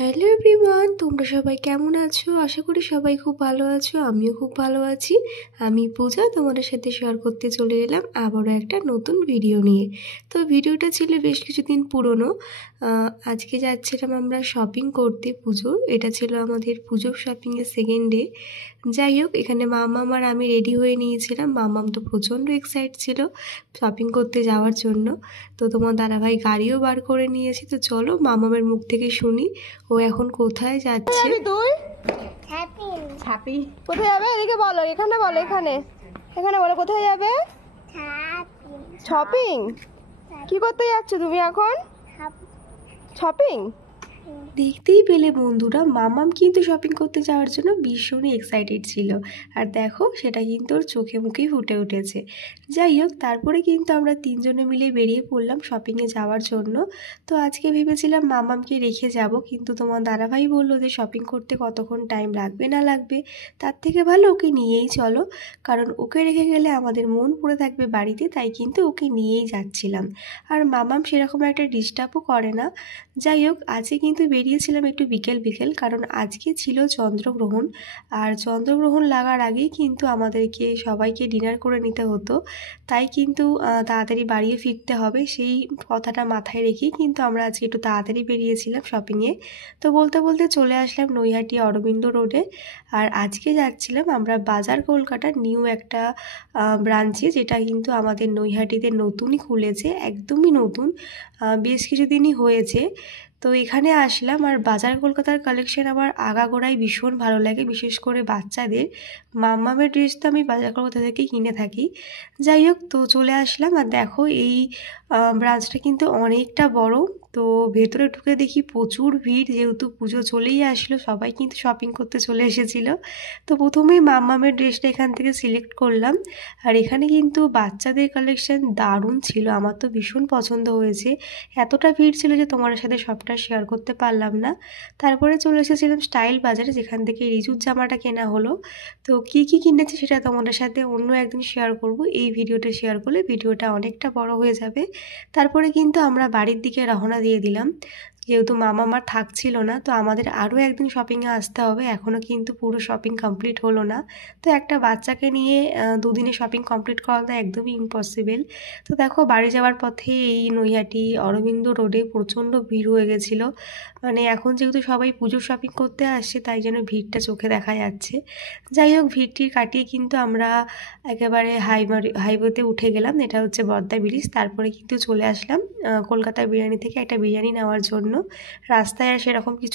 Hello everyone, তোমরা সবাই কেমন আছো? আশা করি সবাই খুব ভালো আছো। আমিও খুব ভালো আছি। আমি পূজা তোমাদের সাথে শেয়ার করতে চলে এলাম আবারও একটা নতুন ভিডিও নিয়ে। তো ভিডিওটা ছিল বেশ কিছুদিন পুরনো। আজকে যাচ্ছিলাম আমরা শপিং করতে পুজোর। এটা ছিল আমাদের পুজোর শপিংয়ের সেকেন্ড ডে। যাই হোক, এখানে মামাম আর আমি রেডি হয়ে নিয়েছিলাম। মামাম তো প্রচণ্ড এক্সাইট ছিল শপিং করতে যাওয়ার জন্য। তো তোমার দাদাভাই গাড়িও বার করে নিয়েছি। তো চলো মামামের মুখ থেকে শুনি ও এখন কোথায় যাচ্ছে। তুই হ্যাপি কোথায় যাবে? এদিকে বলো, এখানে বলো, এখানে এখানে বলো কোথায় যাবে? শপিং। কি করতে যাচ্ছ তুমি এখন? শপিং। দেখতেই পেলে বন্ধুরা, মামাম কিন্তু শপিং করতে যাওয়ার জন্য ভীষণই এক্সাইটেড ছিল। আর দেখো, সেটা কিন্তু ওর চোখে মুখেই ফুটে উঠেছে। যাই হোক, তারপরে কিন্তু আমরা তিনজনে মিলে বেরিয়ে পড়লাম শপিংয়ে যাওয়ার জন্য। তো আজকে ভেবেছিলাম মামামকে রেখে যাব, কিন্তু তোমার দাদাভাই বললো যে শপিং করতে কতক্ষণ টাইম লাগবে না লাগবে, তার থেকে ভালো ওকে নিয়েই চলো, কারণ ওকে রেখে গেলে আমাদের মন পড়ে থাকবে বাড়িতে। তাই কিন্তু ওকে নিয়েই যাচ্ছিলাম। আর মামাম সেরকম একটা ডিস্টার্বও করে না। যাই হোক, আজকে কিন্তু বেরিয়েছিলাম একটু বিকেল বিকেল, কারণ আজকে ছিল চন্দ্রগ্রহণ। আর চন্দ্রগ্রহণ লাগার আগেই কিন্তু আমাদেরকে সবাইকে ডিনার করে নিতে হতো। তাই কিন্তু তাড়াতাড়ি বাড়িয়ে ফিরতে হবে, সেই কথাটা মাথায় রেখেই কিন্তু আমরা আজকে একটু তাড়াতাড়ি বেরিয়েছিলাম শপিংয়ে। তো বলতে বলতে চলে আসলাম নৈহাটি অরবিন্দ রোডে। আর আজকে যাচ্ছিলাম আমরা বাজার কলকাতার নিউ একটা ব্রাঞ্চে, যেটা কিন্তু আমাদের নৈহাটিতে নতুনই খুলেছে, একদমই নতুন, বেশ কিছুদিনই হয়েছে। তো এখানে আসলাম। আর বাজার কলকাতার কালেকশন আমার আগাগোড়াই ভীষণ ভালো লাগে, বিশেষ করে বাচ্চাদের। মাম্মামের ড্রেস তো আমি বাজার কলকাতা থেকেই কিনে থাকি। যাই হোক, তো চলে আসলাম। আর দেখো, এই ব্রাঞ্চটা কিন্তু অনেকটা বড়। তো ভেতরে ঢুকে দেখি প্রচুর ভিড়, যেহেতু পুজো চলেই আসলো, সবাই কিন্তু শপিং করতে চলে এসেছিলো। তো প্রথমেই মাম্মামের ড্রেসটা এখান থেকে সিলেক্ট করলাম। আর এখানে কিন্তু বাচ্চাদের কালেকশন দারুণ ছিল, আমার তো ভীষণ পছন্দ হয়েছে। এতটা ভিড় ছিল যে তোমার সাথে সবটা শেয়ার করতে পারলাম না। তারপরে চলে এসেছিলাম স্টাইল বাজারে, যেখান থেকে রিজুর জামাটা কেনা হলো। তো কী কী কিনেছি সেটা তোমাদের সাথে অন্য একদিন শেয়ার করব। এই ভিডিওটা শেয়ার করলে ভিডিওটা অনেকটা বড় হয়ে যাবে। তারপরে কিন্তু আমরা বাড়ির দিকে রওনা দিয়ে দিলাম, যেহেতু মামা আমার থাকছিল না। তো আমাদের আরও একদিন শপিংয়ে আসতে হবে, এখনও কিন্তু পুরো শপিং কমপ্লিট হলো না। তো একটা বাচ্চাকে নিয়ে দুদিনে শপিং কমপ্লিট করাটা একদমই ইম্পসিবল। তো দেখো, বাড়ি যাওয়ার পথে এই নৈহাটি অরবিন্দ রোডে প্রচণ্ড ভিড় হয়ে গেছিলো। মানে এখন যেহেতু সবাই পুজোর শপিং করতে আসছে, তাই যেন ভিড়টা চোখে দেখা যাচ্ছে। যাই হোক, ভিড়টির কাটিয়ে কিন্তু আমরা একেবারে হাইওয়েতে উঠে গেলাম। এটা হচ্ছে বর্দা ব্রিজ। তারপরে কিন্তু চলে আসলাম কলকাতা বিরিয়ানি থেকে একটা বিরিয়ানি নেওয়ার জন্য। রাস্তায় আর সেরকম কিছু